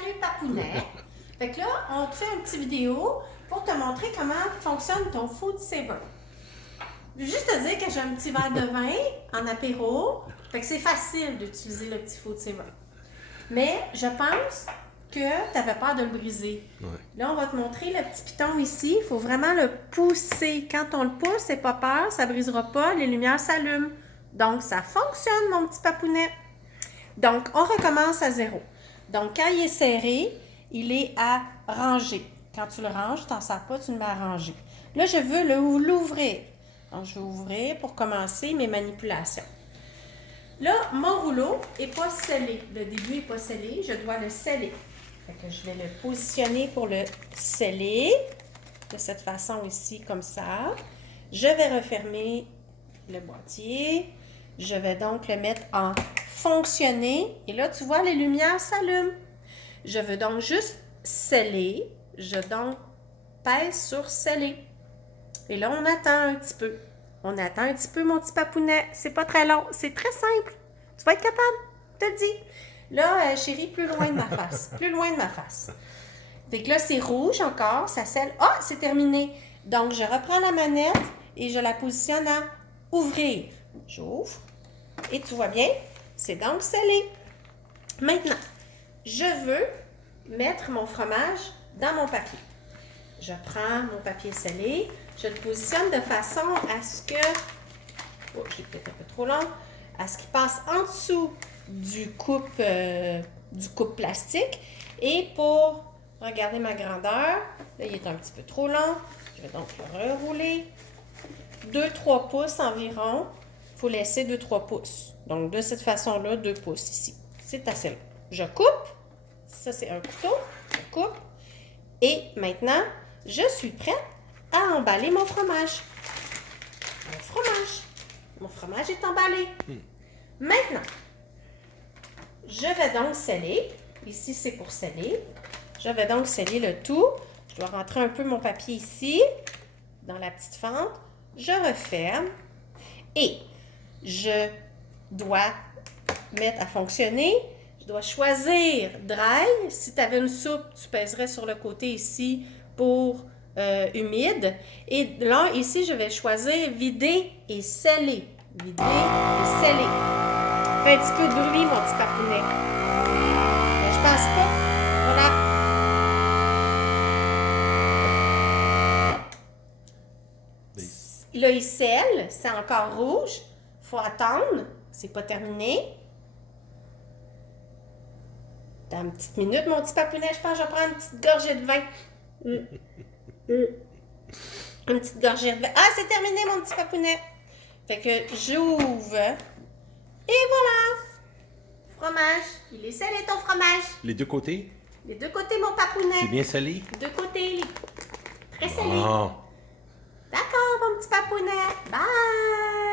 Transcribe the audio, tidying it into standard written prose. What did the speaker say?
Salut Papounet! Fait que là, on te fait une petite vidéo pour te montrer comment fonctionne ton Food Saver. Je veux juste te dire que j'ai un petit verre de vin en apéro. Fait que c'est facile d'utiliser le petit Food Saver. Mais je pense que tu avais peur de le briser. Ouais. Là, on va te montrer le petit piton ici. Il faut vraiment le pousser. Quand on le pousse, c'est pas peur, ça ne brisera pas, les lumières s'allument. Donc, ça fonctionne, mon petit papounet. Donc, on recommence à zéro. Donc, quand il est serré, il est à ranger. Quand tu le ranges, tu t'en sers pas, tu le mets à ranger. Là, je veux l'ouvrir. Donc, je vais ouvrir pour commencer mes manipulations. Là, mon rouleau n'est pas scellé. Le début n'est pas scellé. Je dois le sceller. Fait que je vais le positionner pour le sceller. De cette façon ici, comme ça. Je vais refermer le boîtier. Je vais donc le mettre en fonctionner. Et là, tu vois, les lumières s'allument. Je veux donc juste sceller. Je donc pèse sur sceller. Et là, on attend un petit peu. On attend un petit peu, mon petit papounet. C'est pas très long. C'est très simple. Tu vas être capable. Je te le dis. Là, chérie, plus loin de ma face. Plus loin de ma face. Fait que là, c'est rouge encore. Ça scelle. Ah, c'est terminé. Donc, je reprends la manette et je la positionne à ouvrir. J'ouvre. Et tu vois bien, c'est donc scellé. Maintenant, je veux mettre mon fromage dans mon papier. Je prends mon papier scellé. Je le positionne de façon à ce que... Oh, j'ai peut-être un peu trop long. À ce qu'il passe en dessous du coupe plastique. Et pour regarder ma grandeur, là, il est un petit peu trop long. Je vais donc le rerouler. 2-3 pouces environ. Il faut laisser 2-3 pouces. Donc, de cette façon-là, 2 pouces ici. C'est assez long. Je coupe. Ça, c'est un couteau. Je coupe. Et maintenant, je suis prête à emballer mon fromage. Mon fromage est emballé. Maintenant, je vais donc sceller. Ici, c'est pour sceller. Je vais donc sceller le tout. Je dois rentrer un peu mon papier ici, dans la petite fente. Je referme. Et je dois mettre à fonctionner. Je dois choisir dry. Si tu avais une soupe, tu pèserais sur le côté ici pour humide. Et là, ici, je vais choisir vider et sceller. Vider et sceller. Fais un petit peu de bruit, mon petit papounet. Mais je pense pas. Voilà. Là, il scelle. C'est encore rouge. Il faut attendre. C'est pas terminé. Dans une petite minute, mon petit papounet, je pense que je vais prendre une petite gorgée de vin. Une petite gorgée de vin. Ah, c'est terminé, mon petit papounet. Fait que j'ouvre. Et voilà! Fromage. Il est scellé, ton fromage. Les deux côtés? Les deux côtés, mon papounet. C'est bien salé? Deux côtés. Très scellé. Oh. D'accord, mon petit papounet. Bye!